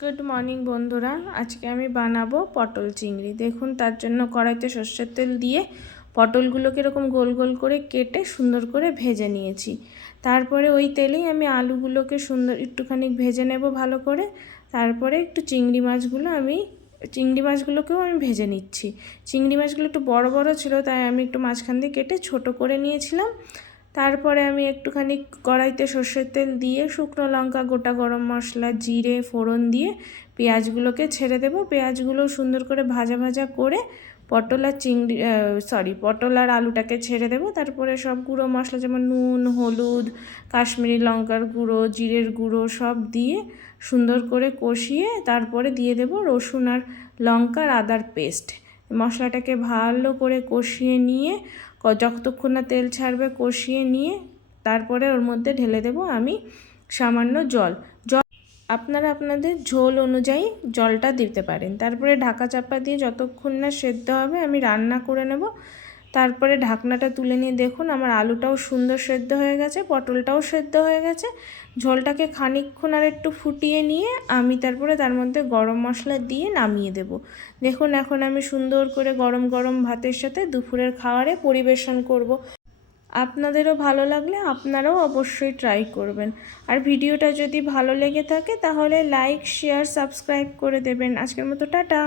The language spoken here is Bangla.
গুড মর্নিং বন্ধুরা, আজকে আমি বানাবো পটল চিংড়ি। দেখুন, তার জন্য কড়াইতে সর্ষের তেল দিয়ে পটলগুলোকে এরকম গোল গোল করে কেটে সুন্দর করে ভেজে নিয়েছি। তারপরে ওই তেলেই আমি আলুগুলোকে সুন্দর একটুখানি ভেজে নেব ভালো করে। তারপরে একটু চিংড়ি মাছগুলোকেও আমি ভেজে নিচ্ছি। চিংড়ি মাছগুলো একটু বড় বড় ছিল, তাই আমি একটু মাঝখান দিয়ে কেটে ছোট করে নিয়েছিলাম। তারপরে আমি একটুখানি কড়াইতে সর্ষের তেল দিয়ে শুকনো লঙ্কা, গোটা গরম মশলা, জিরে ফোড়ন দিয়ে পেঁয়াজগুলোকে ছেড়ে দেব। পেঁয়াজগুলো সুন্দর করে ভাজা ভাজা করে পটল আর আলুটাকে ছেড়ে দেব। তারপরে সব গুঁড়ো মশলা যেমন নুন, হলুদ, কাশ্মীরি লঙ্কার গুঁড়ো, জিরের গুঁড়ো সব দিয়ে সুন্দর করে কষিয়ে তারপরে দিয়ে দেব রসুন আর লঙ্কার আদার পেস্ট। মশলাটাকে ভালো করে কষিয়ে নিয়ে যতক্ষণ না তেল ছাড়বে কষিয়ে নিয়ে তারপরে ওর মধ্যে ঢেলে দেব আমি সামান্য জল। আপনারা আপনাদের ঝোল অনুযায়ী জলটা দিতে পারেন। তারপরে ঢাকা চাপা দিয়ে যতক্ষণ না সেদ্ধ হবে আমি রান্না করে নেব। তারপরে ঢাকনাটা তুলে নিয়ে দেখুন আমার আলুটাও সুন্দর সেদ্ধ হয়ে গেছে, পটলটাও সেদ্ধ হয়ে গেছে। ঝোলটাকে খানিকক্ষণ আর একটু ফুটিয়ে নিয়ে আমি তারপরে তার মধ্যে গরম মশলা দিয়ে নামিয়ে দেব। দেখুন, এখন আমি সুন্দর করে গরম গরম ভাতের সাথে দুপুরের খাবারে পরিবেশন করব। আপনাদেরও ভালো লাগলে আপনারাও অবশ্যই ট্রাই করবেন। আর ভিডিওটা যদি ভালো লেগে থাকে তাহলে লাইক, শেয়ার, সাবস্ক্রাইব করে দেবেন। আজকের মতো টাটা।